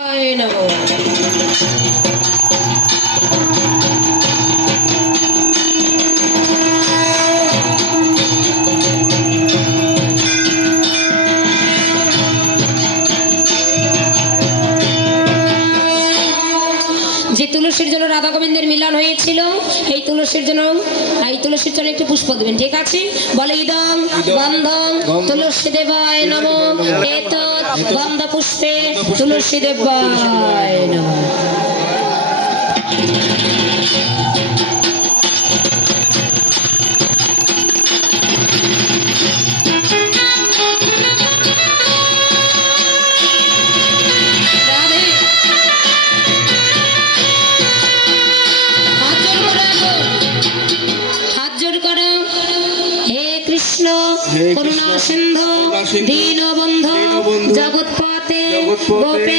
শিবায় নমঃ এই তুলসীর জন্য এই তুলসীর জন্য একটু পুষ্প দেবেন ঠিক আছে? বলে ইদম গন্ধং তুলসী দেবায় নম। এত গন্ধ পুষ্পে তুলসী দেবায় নম।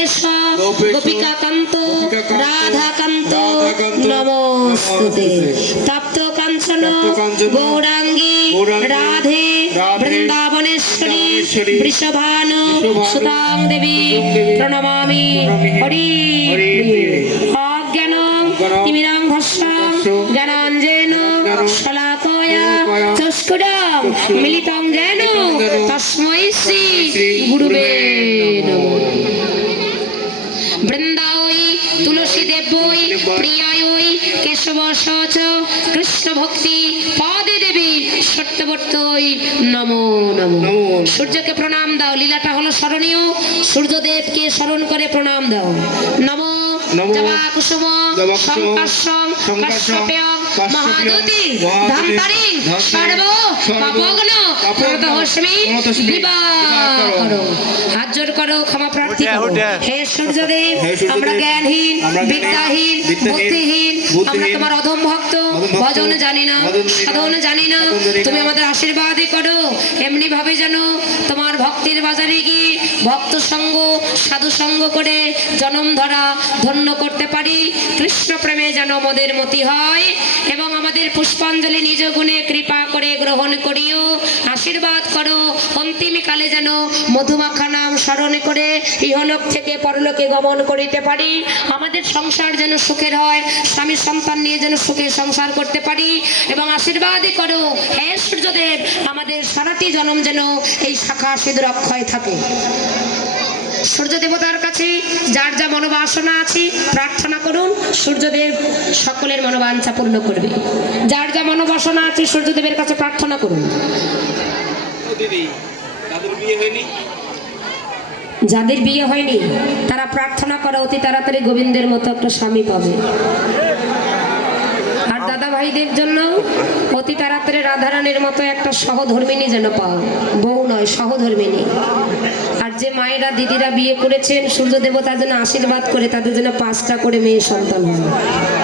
গোপেশ, গোপিকাকান্ত গোপিকাকান্ত, রাধাকান্ত রাধাকান্ত, নমস্তুতে। তপ্ত কাঞ্চন গৌরাঙ্গী রাধে রাধে, বৃন্দাবনেশ্বরী বৃষভানু সুতাং দেবী প্রণমামি। হরি অজ্ঞান তিমিরাং ভস্যাং, জ্ঞানাঞ্জেন শলাকয়া শলাকয়া, মিলিতং তস্मै শ্রী শ্রী গুরুবে। নমো নমো। সূর্যকে প্রণাম দাও লীলাটা হলো স্মরণীয় সূর্যদেবকে স্মরণ করে প্রণাম দাও নমো। জবা কুসুম কুসুম, মহাদতি সর্ব পাপগ্ন। হাত করো ক্ষমা প্রার্থী করো। হে সূর্যদেব আমরা জ্ঞানহীন বিদ্যাহীন বুদ্ধিহীন আমরা তোমার অধম ভক্ত ভজন জানি না ভজন জানি না, সাধন জানি না সাধন জানি না। তুমি আমাদের আশীর্বাদই করো এমনি ভাবে যেন তোমার ভক্তির বাজারে গিয়ে ভক্ত সঙ্গ সাধু সঙ্গ করে জনম ধরা ধন্য করতে পারি কৃষ্ণ প্রেমে যেন আমাদের মতি হয় এবং আমাদের পুষ্পাঞ্জলি নিজ গুণে কৃপা করে গ্রহণ করিও। আশীর্বাদ করো। অন্তিমকালে যেন মধুমাখা নাম স্মরণ করে ইহলোক থেকে পরলোকে গমন করিতে পারি। আমাদের সংসার যেন সুখের হয়, স্বামী সন্তান নিয়ে যেন সুখে সংসার করতে পারি। এবং আশীর্বাদই করো, হে সূর্যদেব, আমাদের সারাটি জনম যেন এই শাখা সিঁদুর অক্ষয় থাকে। সূর্য দেবতার কাছে যার যা মনোবাসনা আছে প্রার্থনা করুন সূর্যদেব সকলের মনোবাঞ্ছা পূর্ণ করবে। যার যা মনোবাসনা আছে সূর্যদেবের কাছে প্রার্থনা করুন। যাদের বিয়ে হয়নি তারা প্রার্থনা করা অতি তাড়াতাড়ি গোবিন্দের মতো একটা স্বামী পাবে। আর দাদা ভাইদের জন্য অতি তাড়াতাড়ি রাধারানীর মতো একটা সহধর্মিনী যেন পাও। বউ নয় সহধর্মিনী। যে মায়েরা, দিদিরা বিয়ে করেছেন, সূর্য দেবতার জন্য আশীর্বাদ করে তাদের জন্য পাঁচটা করে মেয়ে সন্তান হয়।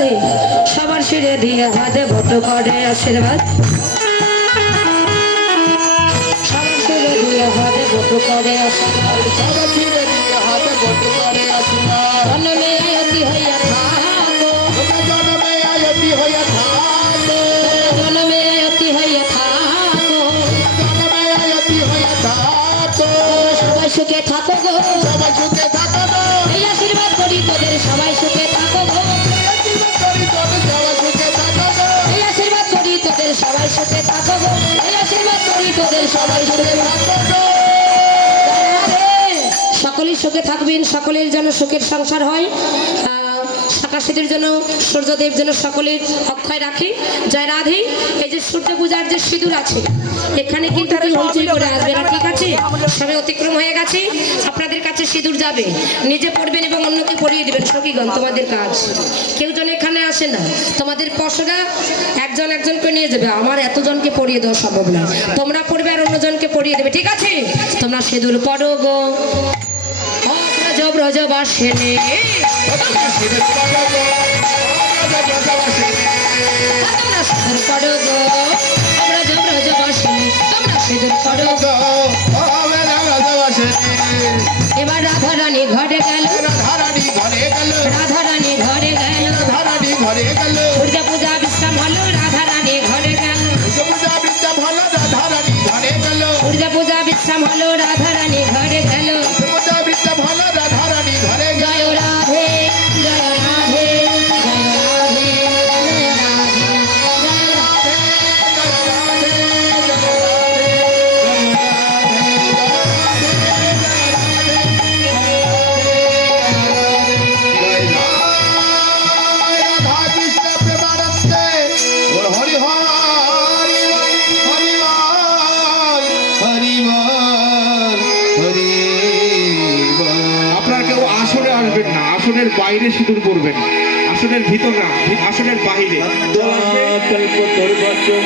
দে সবার শিরে দিয়ে হাতে ভোট করে আশীর্বাদ। সবার শিরে দিয়ে হাতে ভোট করে আশীর্বাদ। সবার ছিঁড়ে দিয়ে হাতে বটু করে আশীর্বাদ। জন্মে অতি হইয়া থাকো। জন্মে আয়তি হইয়া থাকো। জন্মে অতি হইয়া থাকো। জন্মে আয়তি হইয়া থাকো। সবাই সুখে থাকো গো। সকলেই সুখে থাকবেন সকলের যেন সুখের সংসার হয়। আকাশীদের সাকাশীদের জন্য সূর্যদেব যেন সকলের অক্ষয় রাখে। জয় রাধে। এই যে সূর্য পূজার যে সিঁদুর আছে এখানে কিন্তু করে আসবে না ঠিক আছে? সবাই অতিক্রম হয়ে গেছে। আপনাদের কাছে সিঁদুর যাবে। নিজে পড়বেন এবং অন্যকে পড়িয়ে দেবেন। সখীগণ, তোমাদের কাজ। কেউ যেন এখানে আসে না। তোমাদের পশরা একজন একজনকে নিয়ে যাবে। আমার এতজনকে পড়িয়ে দেওয়া সম্ভব না তোমরা পড়বে আর অন্যজনকে পড়িয়ে দেবে। ঠিক আছে? তোমরা সিঁদুর পড়ো গো। ব্রজবাসিনী তোমরা সিঁদুর পড়ো গো। বাইরে সিঁদুর পরবেন। আসনের ভিতর না আসনের বাইরে কল্প